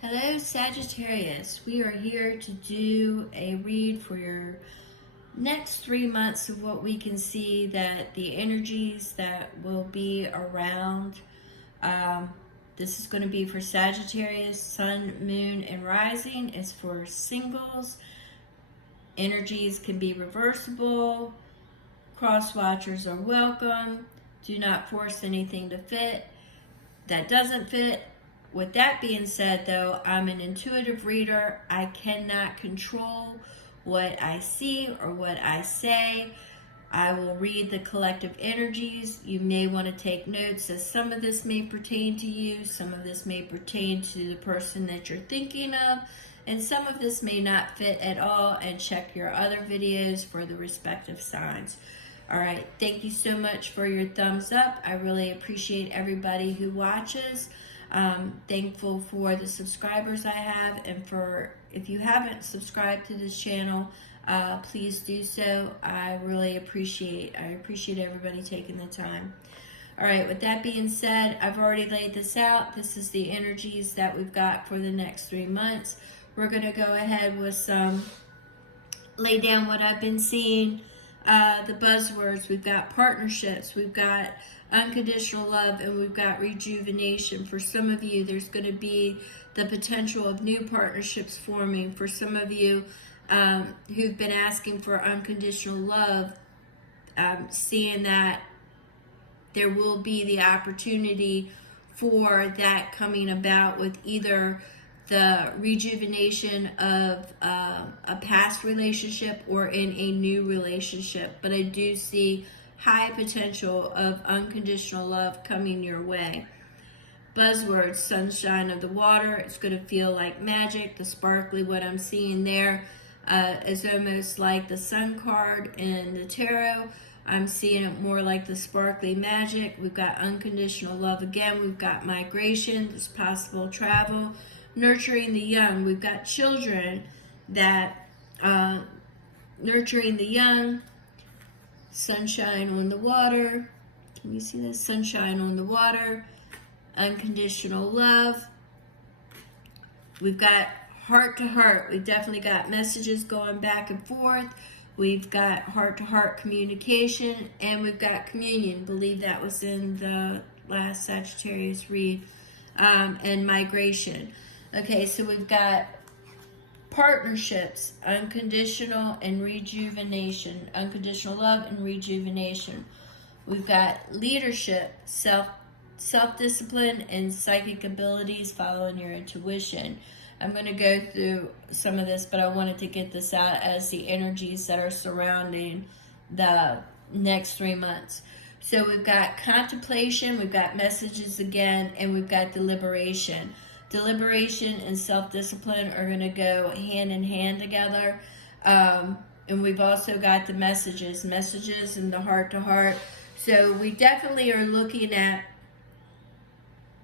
Hello, Sagittarius. We are here to do a read for your next 3 months of what we can see that the energies that will be around. Um, this is going to be for Sagittarius, Sun, Moon, and Rising. It's for singles. Energies can be reversible. Cross watchers are welcome. Do not force anything to fit that doesn't fit. With that being said, though, I'm an intuitive reader. I cannot control what I see or what I say. I will read the collective energies. You may want to take notes as some of this may pertain to you, some of this may pertain to the person that you're thinking of, and some of this may not fit at all, and check your other videos for the respective signs. All right, thank you so much for your thumbs up. I really appreciate everybody who watches. Thankful for the subscribers I have, and for if you haven't subscribed to this channel, please do so. I really appreciate everybody taking the time. All right, with that being said, I've already laid this out. This is the energies that we've got for the next 3 months. We're going to go ahead with lay down what I've been seeing. The buzzwords, we've got partnerships, we've got unconditional love, and we've got rejuvenation. For some of you, there's going to be the potential of new partnerships forming. For some of you who've been asking for unconditional love, seeing that there will be the opportunity for that coming about with either the rejuvenation of a past relationship or in a new relationship. But I do see high potential of unconditional love coming your way. Buzzwords, sunshine of the water. It's going to feel like magic. The sparkly, what I'm seeing there is almost like the sun card in the tarot. I'm seeing it more like the sparkly magic. We've got unconditional love again. We've got migration. There's possible travel. Nurturing the young. We've got children that nurturing the young. Sunshine on the water. Can you see this? Sunshine on the water. Unconditional love. We've got heart to heart. We've definitely got messages going back and forth. We've got heart to heart communication, and we've got communion. I believe that was in the last Sagittarius read. And migration. Okay, so we've got partnerships, unconditional and rejuvenation, unconditional love and rejuvenation. We've got leadership, self-discipline, and psychic abilities, following your intuition. I'm going to go through some of this, but I wanted to get this out as the energies that are surrounding the next 3 months. So we've got contemplation, we've got messages again, and we've got deliberation. Deliberation and self-discipline are going to go hand in hand together. And we've also got the messages and the heart-to-heart. So we definitely are looking at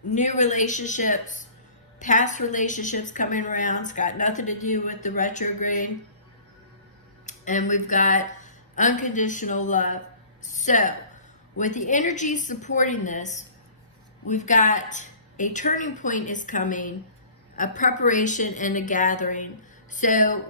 new relationships, past relationships coming around. It's got nothing to do with the retrograde. And we've got unconditional love. So with the energy supporting this, we've got a turning point is coming, a preparation, and a gathering. So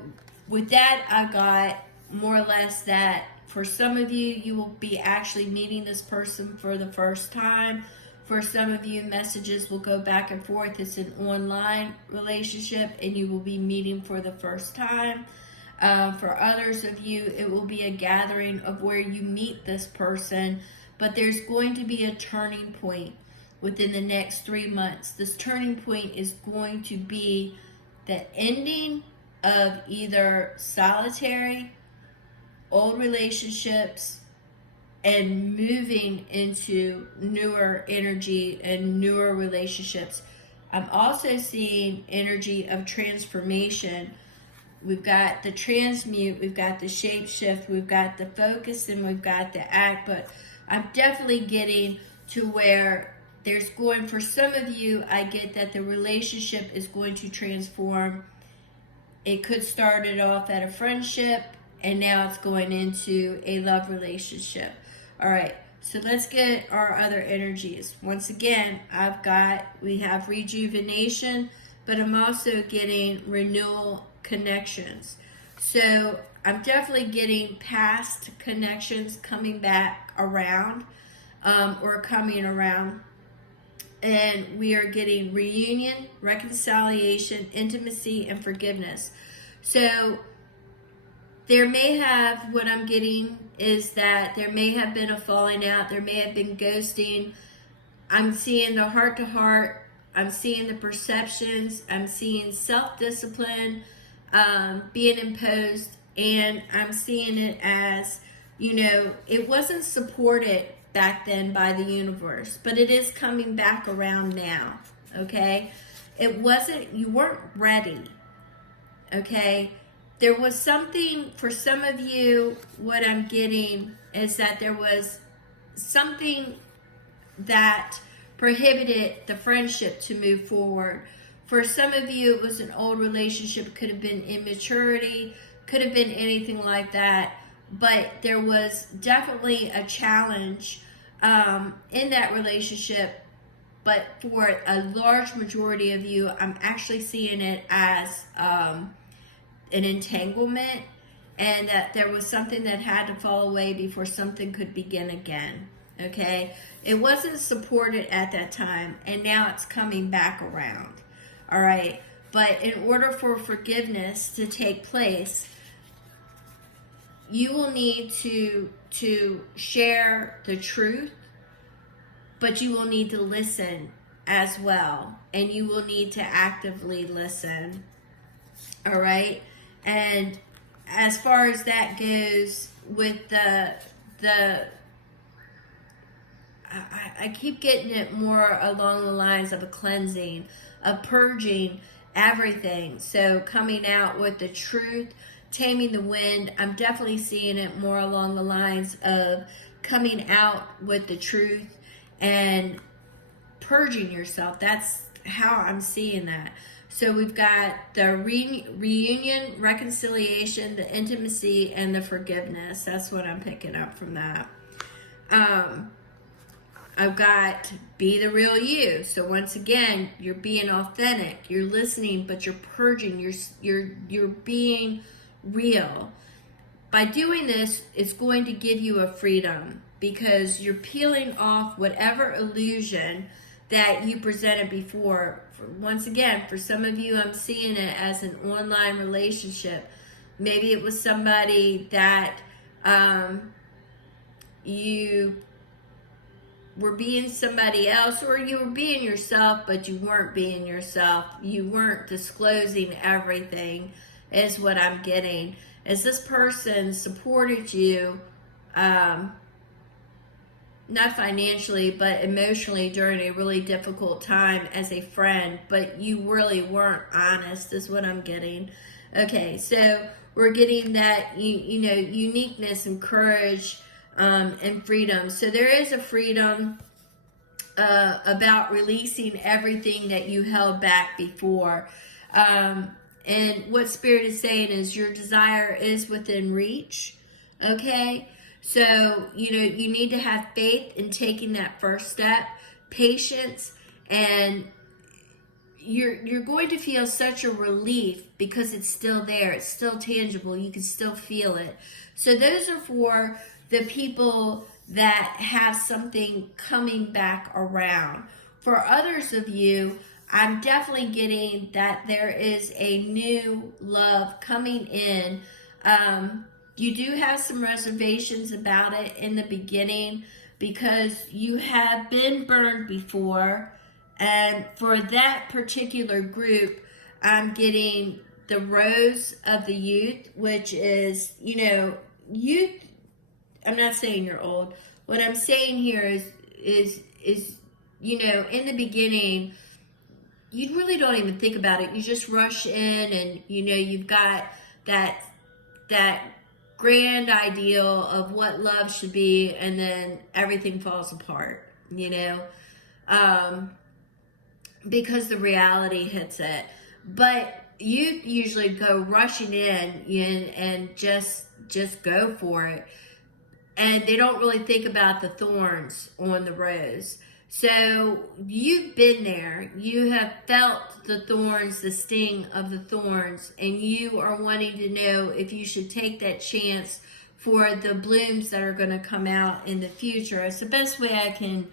with that, I got more or less that for some of you, you will be actually meeting this person for the first time. For some of you, messages will go back and forth. It's an online relationship, and you will be meeting for the first time. For others of you, it will be a gathering of where you meet this person, but there's going to be a turning point within the next 3 months. This turning point is going to be the ending of either solitary, old relationships, and moving into newer energy and newer relationships. I'm also seeing energy of transformation. We've got the transmute, we've got the shape shift, we've got the focus, and we've got the act. But I'm definitely getting to where there's going, for some of you, I get that the relationship is going to transform. It could start it off at a friendship, and now it's going into a love relationship. All right, so let's get our other energies. Once again, we have rejuvenation, but I'm also getting renewal connections. So I'm definitely getting past connections coming back around, or coming around. And we are getting reunion, reconciliation, intimacy, and forgiveness. So there may have, what I'm getting is that there may have been a falling out, there may have been ghosting. I'm seeing the heart to heart, I'm seeing the perceptions, I'm seeing self-discipline being imposed, and I'm seeing it as, it wasn't supported back then by the universe, but it is coming back around now, okay? It wasn't, you weren't ready, okay? There was something, for some of you, what I'm getting is that there was something that prohibited the friendship to move forward. For some of you, it was an old relationship, could have been immaturity, could have been anything like that, but there was definitely a challenge in that relationship. But for a large majority of you, I'm actually seeing it as an entanglement, and that there was something that had to fall away before something could begin again. Okay, it wasn't supported at that time, and now it's coming back around. All right, but in order for forgiveness to take place, you will need to share the truth, but you will need to listen as well, and you will need to actively listen. All right, and as far as that goes, with the I keep getting it more along the lines of a cleansing, of purging everything. So coming out with the truth, taming the wind. I'm definitely seeing it more along the lines of coming out with the truth and purging yourself. That's how I'm seeing that. So we've got the reunion, reconciliation, the intimacy, and the forgiveness. That's what I'm picking up from that. I've got be the real you. So once again, you're being authentic. You're listening, but you're purging. You're being real. By doing this, it's going to give you a freedom, because you're peeling off whatever illusion that you presented before. Once again, for some of you, I'm seeing it as an online relationship. Maybe it was somebody that you were being somebody else, or you were being yourself, but you weren't being yourself. You weren't disclosing everything, is what I'm getting. As this person supported you, not financially, but emotionally during a really difficult time as a friend, but you really weren't honest, is what I'm getting. Okay, so we're getting that, uniqueness and courage and freedom. So there is a freedom about releasing everything that you held back before. And what Spirit is saying is your desire is within reach. Okay? So, you need to have faith in taking that first step, patience, and you're going to feel such a relief because it's still there. It's still tangible. You can still feel it. So those are for the people that have something coming back around. For others of you, I'm definitely getting that there is a new love coming in. You do have some reservations about it in the beginning because you have been burned before. And for that particular group, I'm getting the rose of the youth, which is, youth. I'm not saying you're old. What I'm saying here is in the beginning, you really don't even think about it. You just rush in, and you've got that grand ideal of what love should be, and then everything falls apart. Because the reality hits it. But you usually go rushing in and just go for it. And they don't really think about the thorns on the rose. So you've been there. You have felt the thorns, the sting of the thorns, and you are wanting to know if you should take that chance for the blooms that are going to come out in the future. It's the best way I can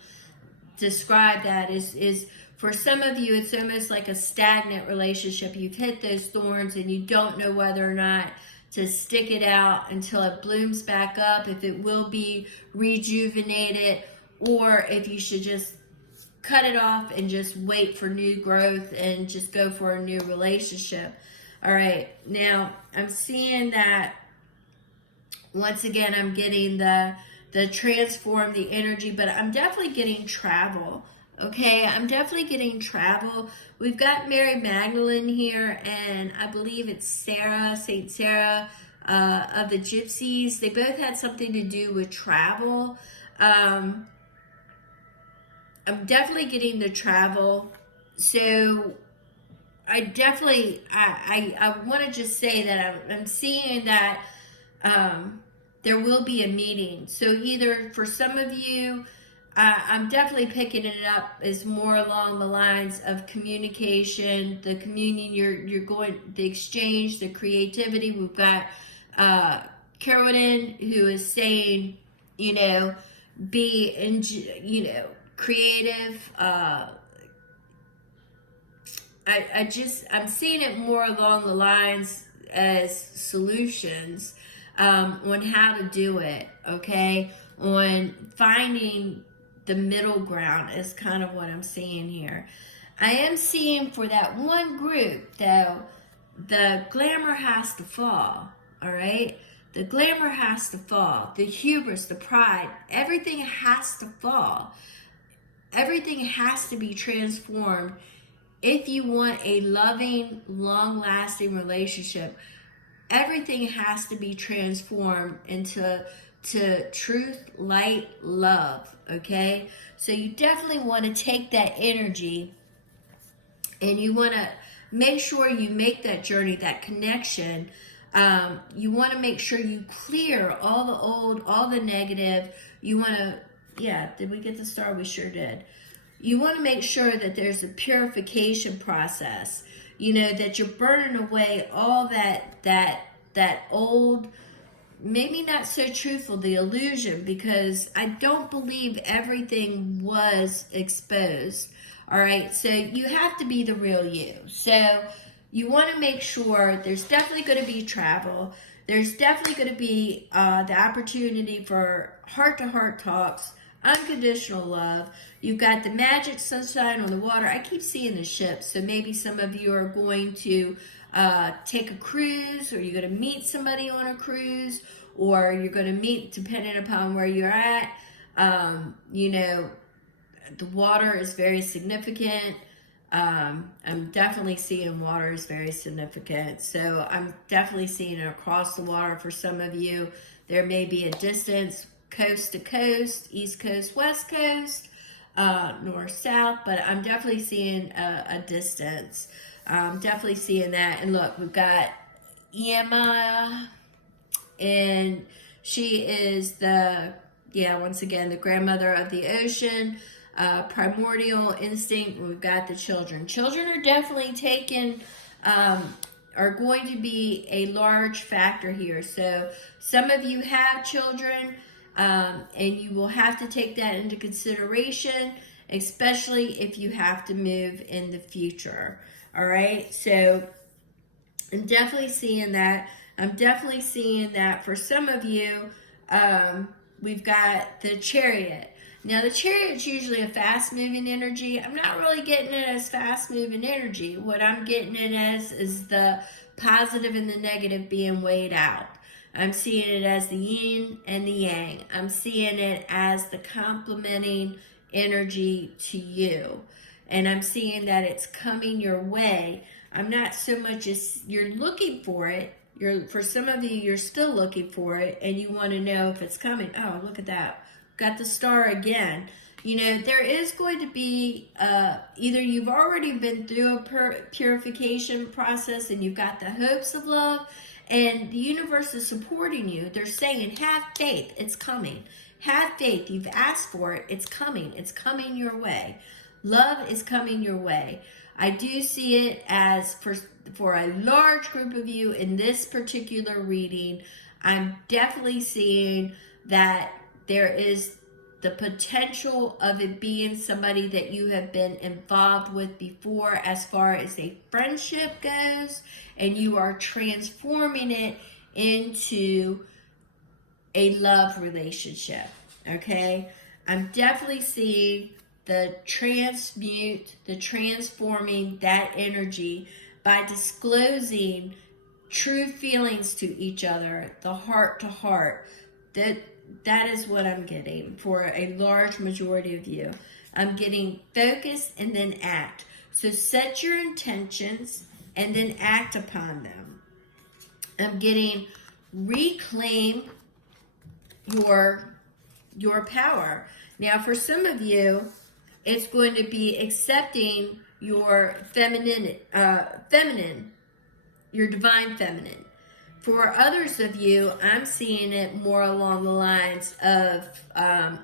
describe that is for some of you, it's almost like a stagnant relationship. You've hit those thorns and you don't know whether or not to stick it out until it blooms back up, if it will be rejuvenated, or if you should just cut it off and just wait for new growth and just go for a new relationship. All right, now I'm seeing that once again, I'm getting the transform, the energy, but I'm definitely getting travel. Okay, I'm definitely getting travel. We've got Mary Magdalene here, and I believe it's Sarah, Saint Sarah of the Gypsies. They both had something to do with travel. I'm definitely getting the travel. So I definitely, I want to just say that I'm seeing that there will be a meeting. So either for some of you, I'm definitely picking it up as more along the lines of communication, the communion, you're going, the exchange, the creativity. We've got Carolyn who is saying, be creative. I'm seeing it more along the lines as solutions on how to do it, okay? On finding the middle ground is kind of what I'm seeing here. I am seeing for that one group, though, the glamour has to fall, all right? The glamour has to fall. The hubris, the pride, everything has to fall. Everything has to be transformed if you want a loving, long-lasting relationship. Everything has to be transformed into truth, light, love, okay? So you definitely want to take that energy and you want to make sure you make that journey, that connection. You want to make sure you clear all the old, all the negative. You want to, did we get the star? We sure did. You want to make sure that there's a purification process, that you're burning away all that old, maybe not so truthful, the illusion, because I don't believe everything was exposed. All right, so you have to be the real you. So you want to make sure there's definitely going to be travel. There's definitely going to be the opportunity for heart-to-heart talks, unconditional love. You've got the magic sunshine on the water. I keep seeing the ships, so maybe some of you are going to take a cruise, or you're going to meet somebody on a cruise, or you're going to meet, depending upon where you're at. The water is very significant. I'm definitely seeing water is very significant. So I'm definitely seeing it across the water for some of you. There may be a distance, coast to coast, east coast, west coast, north, south, but I'm definitely seeing a distance. I'm definitely seeing that. And look, we've got Emma, and she is once again, the grandmother of the ocean, primordial instinct. We've got the children. Children are definitely are going to be a large factor here. So some of you have children, and you will have to take that into consideration, especially if you have to move in the future. All right, so I'm definitely seeing that. I'm definitely seeing that for some of you. We've got the Chariot. Now, the Chariot's usually a fast-moving energy. I'm not really getting it as fast-moving energy. What I'm getting it as is the positive and the negative being weighed out. I'm seeing it as the yin and the yang. I'm seeing it as the complementing energy to you. And I'm seeing that it's coming your way. I'm not so much as you're looking for it. For some of you, you're still looking for it, and you want to know if it's coming. Oh, look at that. Got the star again. There is going to be either you've already been through a purification process and you've got the hopes of love, and the universe is supporting you. They're saying, have faith. It's coming. Have faith. You've asked for it. It's coming. It's coming your way. Love is coming your way. I do see it as for a large group of you in this particular reading. I'm definitely seeing that there is the potential of it being somebody that you have been involved with before as far as a friendship goes, and you are transforming it into a love relationship. Okay? I'm definitely seeing the transforming that energy by disclosing true feelings to each other, the heart to heart. That is what I'm getting for a large majority of you. I'm getting focus and then act. So set your intentions and then act upon them. I'm getting reclaim your power. Now, for some of you, it's going to be accepting your feminine, your divine feminine. For others of you, I'm seeing it more along the lines of,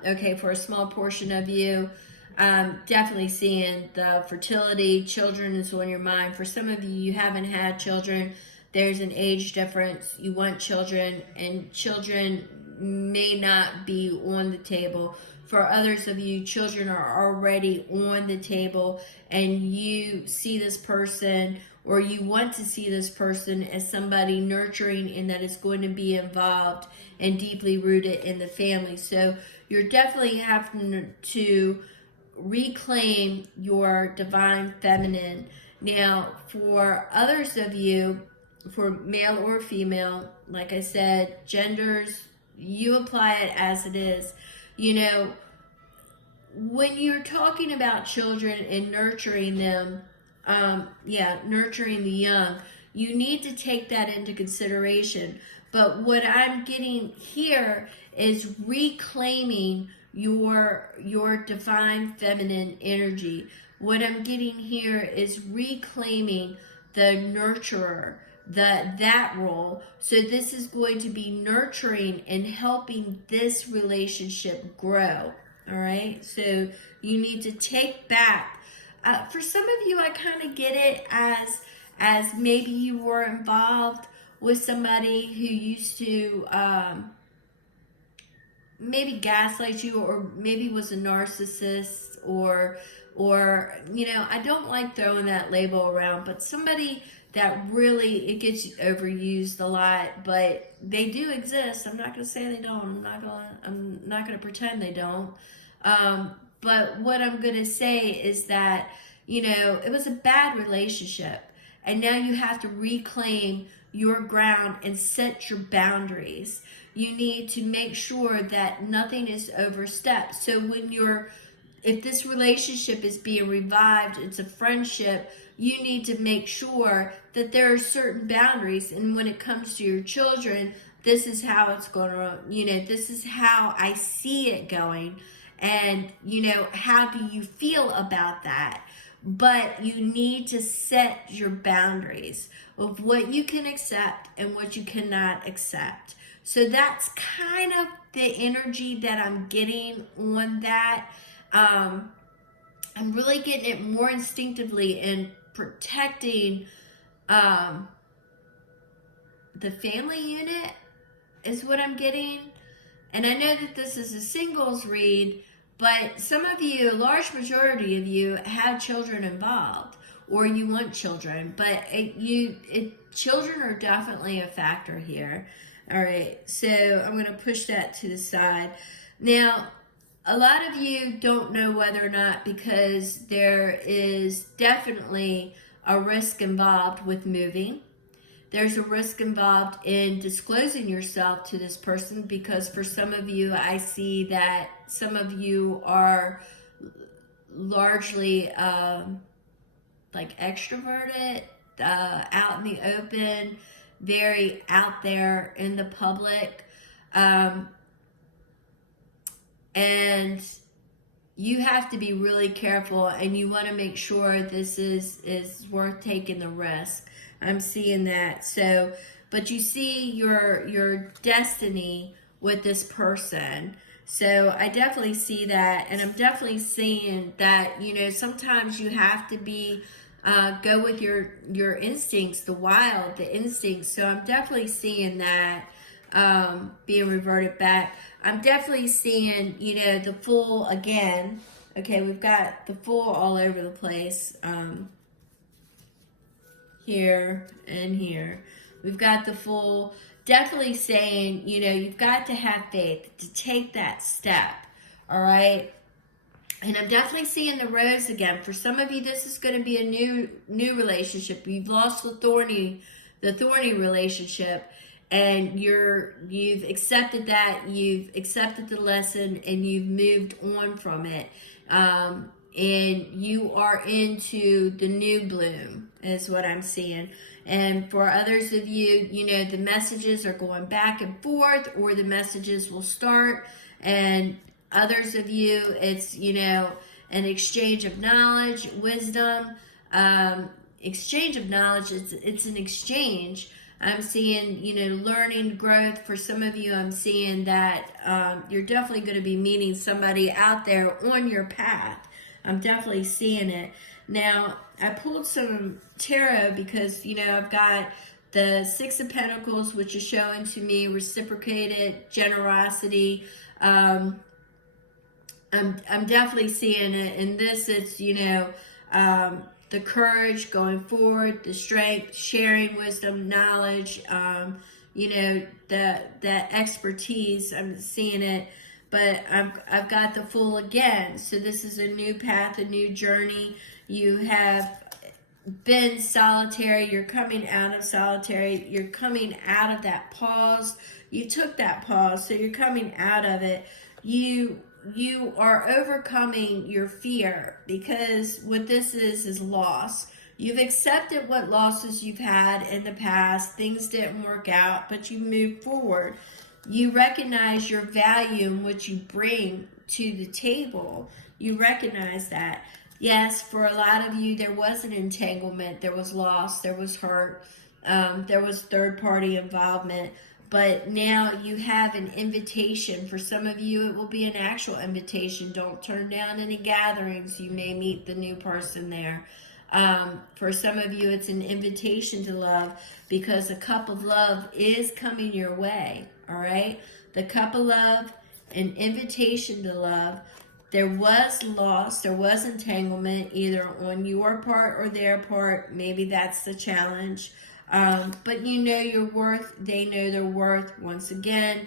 okay, for a small portion of you, definitely seeing the fertility, children is on your mind. For some of you, you haven't had children. There's an age difference. You want children, and children may not be on the table. For others of you, children are already on the table, and you see this person, or you want to see this person as somebody nurturing and that is going to be involved and deeply rooted in the family. So you're definitely having to reclaim your divine feminine. Now, for others of you, for male or female, like I said, genders, you apply it as it is. You know, when you're talking about children and nurturing them, nurturing the young, you need to take that into consideration. But what I'm getting here is reclaiming your divine feminine energy. What I'm getting here is reclaiming the nurturer, that role. So this is going to be nurturing and helping this relationship grow. All right, so you need to take back. For some of you, I kind of get it as maybe you were involved with somebody who used to maybe gaslight you, or maybe was a narcissist, or I don't like throwing that label around, but somebody that really, it gets overused a lot, but they do exist. I'm not going to say they don't. I'm not going to pretend they don't. But what I'm going to say is that, it was a bad relationship, and now you have to reclaim your ground and set your boundaries. You need to make sure that nothing is overstepped. So if this relationship is being revived, it's a friendship, you need to make sure that there are certain boundaries. And when it comes to your children, this is how it's going to, this is how I see it going. And, how do you feel about that? But you need to set your boundaries of what you can accept and what you cannot accept. So that's kind of the energy that I'm getting on that. I'm really getting it more instinctively in protecting the family unit is what I'm getting. And I know that this is a singles read, but some of you, a large majority of you, have children involved, or you want children, but children are definitely a factor here. All right, so I'm going to push that to the side. Now, a lot of you don't know whether or not, because there is definitely a risk involved with moving. There's a risk involved in disclosing yourself to this person, because for some of you, I see that some of you are largely like extroverted, out in the open, very out there in the public. And you have to be really careful, and you want to make sure this is worth taking the risk. I'm seeing that. But you see your destiny with this person. So I definitely see that, and I'm definitely seeing that, sometimes you have to be go with your instincts, the instincts. So I'm definitely seeing that being reverted back. I'm definitely seeing, the Fool again. Okay, we've got the Fool all over the place. Here and here. We've got the Fool definitely saying, you've got to have faith to take that step. All right. And I'm definitely seeing the Rose again. For some of you, this is going to be a new relationship. You've lost the thorny relationship, and you've accepted that, you've accepted the lesson, and you've moved on from it. And you are into the new bloom, is what I'm seeing. And for others of you, the messages are going back and forth, or the messages will start, and others of you, it's, an exchange of knowledge, wisdom, exchange of knowledge. It's an exchange. I'm seeing, learning, growth. For some of you, I'm seeing that you're definitely going to be meeting somebody out there on your path. I'm definitely seeing it. Now, I pulled some tarot because, I've got the Six of Pentacles, which is showing to me reciprocated generosity. I'm definitely seeing it. And this, it's, the courage going forward, the strength, sharing wisdom, knowledge, the expertise. I'm seeing it. But I've got the Fool again. So this is a new path, a new journey. You have been solitary. You're coming out of solitary. You're coming out of that pause. You took that pause, so you're coming out of it. You are overcoming your fear, because what this is loss. You've accepted what losses you've had in the past. Things didn't work out, but you moved forward. You recognize your value and what you bring to the table. You recognize that. Yes, for a lot of you, there was an entanglement. There was loss. There was hurt. There was third-party involvement. But now you have an invitation. For some of you, it will be an actual invitation. Don't turn down any gatherings. You may meet the new person there. For some of you, it's an invitation to love, because a cup of love is coming your way. All right? The cup of love, an invitation to love. There was loss, there was entanglement, either on your part or their part. Maybe that's the challenge. But you know your worth. They know their worth. Once again,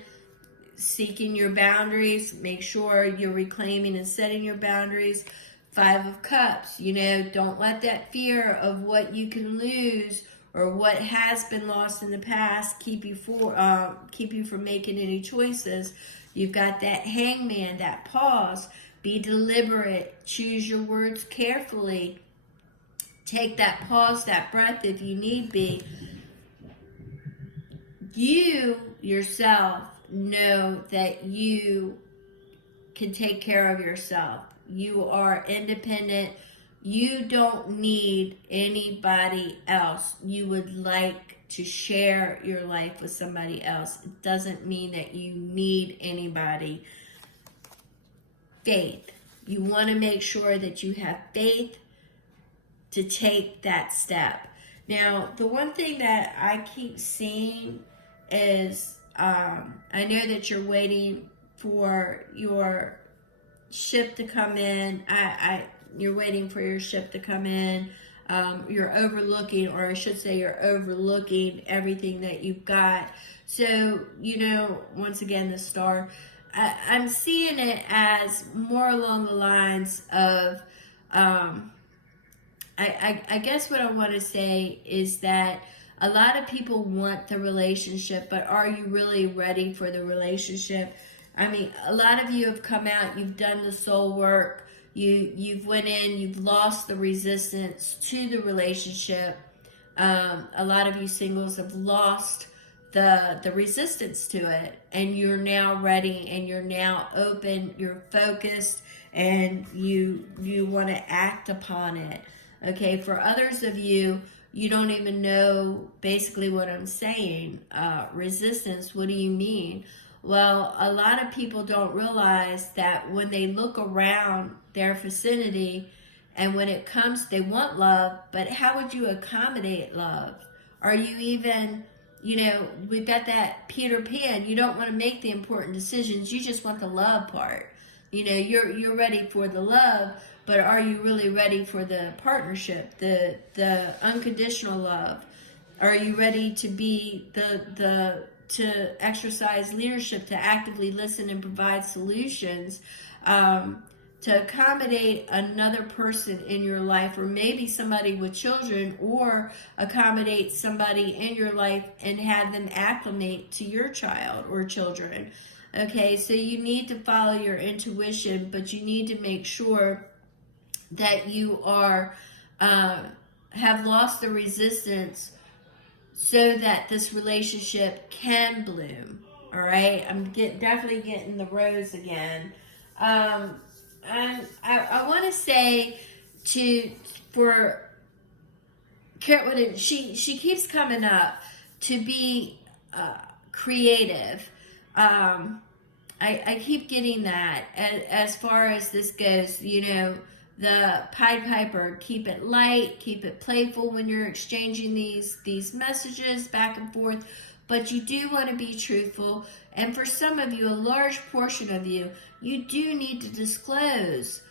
seeking your boundaries. Make sure you're reclaiming and setting your boundaries. Five of Cups. Don't let that fear of what you can lose or what has been lost in the past keep you from making any choices. You've got that Hangman, that pause. Be deliberate. Choose your words carefully. Take that pause, that breath if you need be. You yourself know that you can take care of yourself. You are independent. You don't need anybody else. You would like to share your life with somebody else. It doesn't mean that you need anybody. Faith. You want to make sure that you have faith to take that step. Now, the one thing that I keep seeing is, I know that you're waiting for your ship to come in. You're waiting for your ship to come in. You're overlooking, or I should say you're overlooking everything that you've got. So, once again, the star, I'm seeing it as more along the lines of, I guess what I want to say is that a lot of people want the relationship, but are you really ready for the relationship? I mean, a lot of you have come out, you've done the soul work, you've went in, you've lost the resistance to the relationship. A lot of you singles have lost the resistance to it, and you're now ready, and you're now open, you're focused, and you want to act upon it. Okay, for others of you, you don't even know basically what I'm saying. Resistance, what do you mean? Well, a lot of people don't realize that when they look around their vicinity and when it comes, they want love, but how would you accommodate love? Are you even, we've got that Peter Pan. You don't want to make the important decisions. You just want the love part. You're ready for the love, but are you really ready for the partnership, the unconditional love? Are you ready to be to exercise leadership, to actively listen and provide solutions, to accommodate another person in your life, or maybe somebody with children, or accommodate somebody in your life and have them acclimate to your child or children? Okay, so you need to follow your intuition, but you need to make sure that you are have lost the resistance so that this relationship can bloom. All right, I'm definitely getting the rose again. And I want to say for Carolyn, she keeps coming up to be creative. I keep getting that as far as this goes. The Pied Piper, keep it light, keep it playful when you're exchanging these messages back and forth, but you do want to be truthful. And for some of you, a large portion of you, you do need to disclose,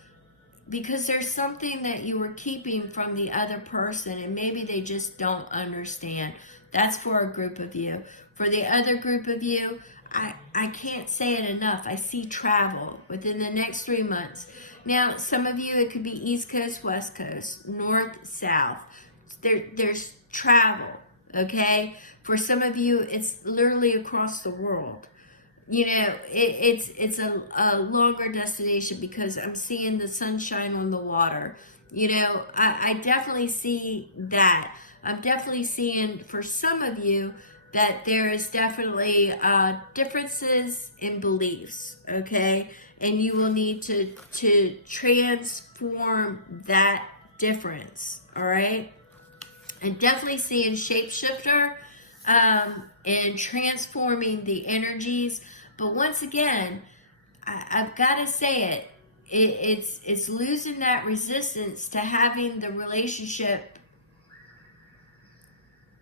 because there's something that you were keeping from the other person and maybe they just don't understand. That's for a group of you. For the other group of you, I can't say it enough. I see travel within the next 3 months. Now, some of you, it could be East Coast, West Coast, North, South. There's travel, okay? For some of you, it's literally across the world. It's a longer destination because I'm seeing the sunshine on the water. I definitely see that. I'm definitely seeing, for some of you, that there is definitely differences in beliefs, okay? And you will need to transform that difference, all right? I'm definitely seeing shapeshifter and transforming the energies. But once again, I've got to say it's losing that resistance to having the relationship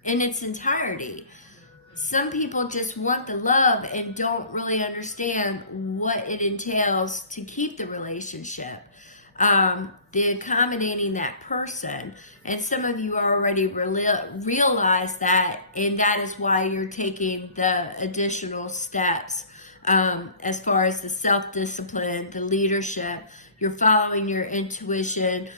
in its entirety. Some people just want the love and don't really understand what it entails to keep the relationship, the accommodating that person. And some of you already realize that, and that is why you're taking the additional steps as far as the self-discipline, the leadership. You're following your intuition.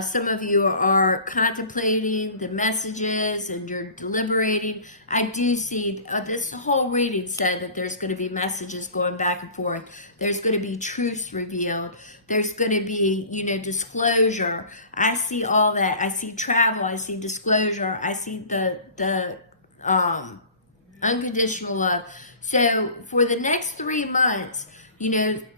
Some of you are contemplating the messages and you're deliberating. I do see this whole reading said that there's going to be messages going back and forth. There's going to be truths revealed. There's going to be, disclosure. I see all that. I see travel. I see disclosure. I see the unconditional love. So for the next 3 months,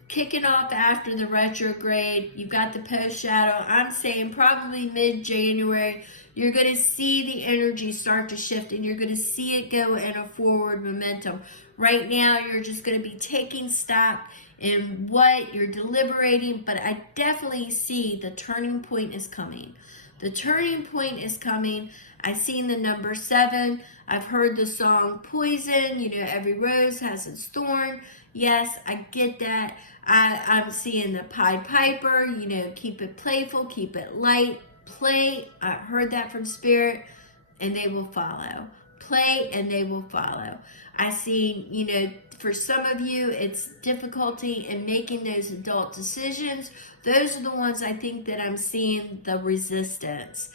kicking off after the retrograde, you've got the post shadow. I'm saying probably mid-January, you're going to see the energy start to shift and you're going to see it go in a forward momentum. Right now, you're just going to be taking stock in what you're deliberating, but I definitely see the turning point is coming. The turning point is coming. I've seen the number 7. I've heard the song Poison. Every rose has its thorn. Yes, I get that. I'm seeing the Pied Piper, keep it playful, keep it light, play. I heard that from Spirit, and they will follow. Play, and they will follow. I see, for some of you, it's difficulty in making those adult decisions. Those are the ones I think that I'm seeing the resistance.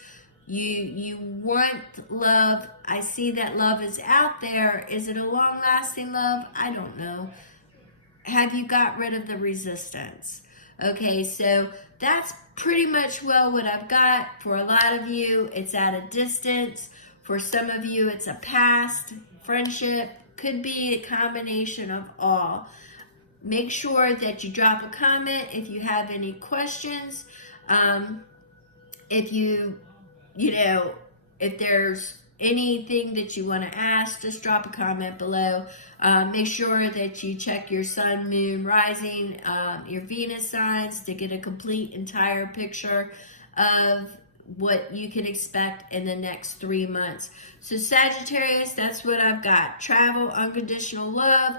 You want love. I see that love is out there. Is it a long-lasting love? I don't know. Have you got rid of the resistance? Okay, so that's pretty much what I've got. For a lot of you, it's at a distance. For some of you, it's a past friendship. Could be a combination of all. Make sure that you drop a comment if you have any questions. If if there's anything that you want to ask, just drop a comment below. Make sure that you check your sun, moon, rising, your Venus signs to get a complete entire picture of what you can expect in the next 3 months. So Sagittarius, that's what I've got. Travel, unconditional love,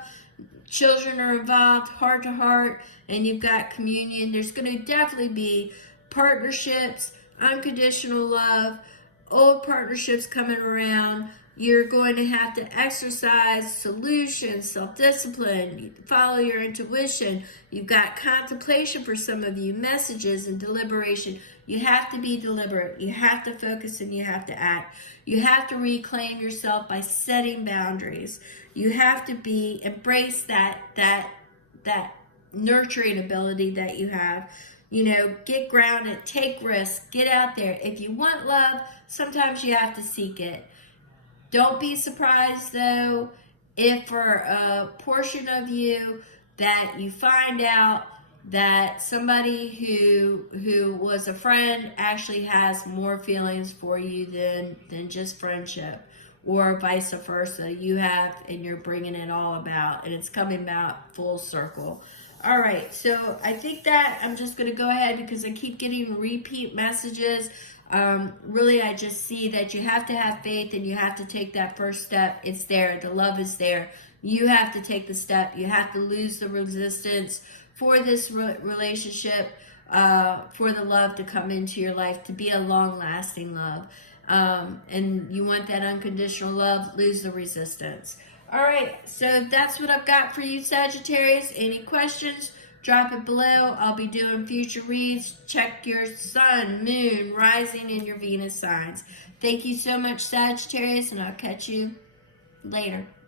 children are involved, heart to heart, and you've got communion. There's going to definitely be partnerships, unconditional love, old partnerships coming around. You're going to have to exercise solution, self-discipline, follow your intuition. You've got contemplation for some of you, messages and deliberation. You have to be deliberate. You have to focus and you have to act. You have to reclaim yourself by setting boundaries. You have to embrace that nurturing ability that you have. Get grounded, take risks, get out there. If you want love, sometimes you have to seek it. Don't be surprised though if for a portion of you that you find out that somebody who was a friend actually has more feelings for you than just friendship, or vice versa. You have, and you're bringing it all about, and it's coming about full circle. All right, so I think that I'm just going to go ahead because I keep getting repeat messages. Really, I just see that you have to have faith and you have to take that first step. It's there. The love is there. You have to take the step. You have to lose the resistance for this relationship, for the love to come into your life, to be a long-lasting love. And you want that unconditional love, lose the resistance. All right, so that's what I've got for you, Sagittarius. Any questions? Drop it below. I'll be doing future reads. Check your sun, moon, rising, and your Venus signs. Thank you so much, Sagittarius, and I'll catch you later.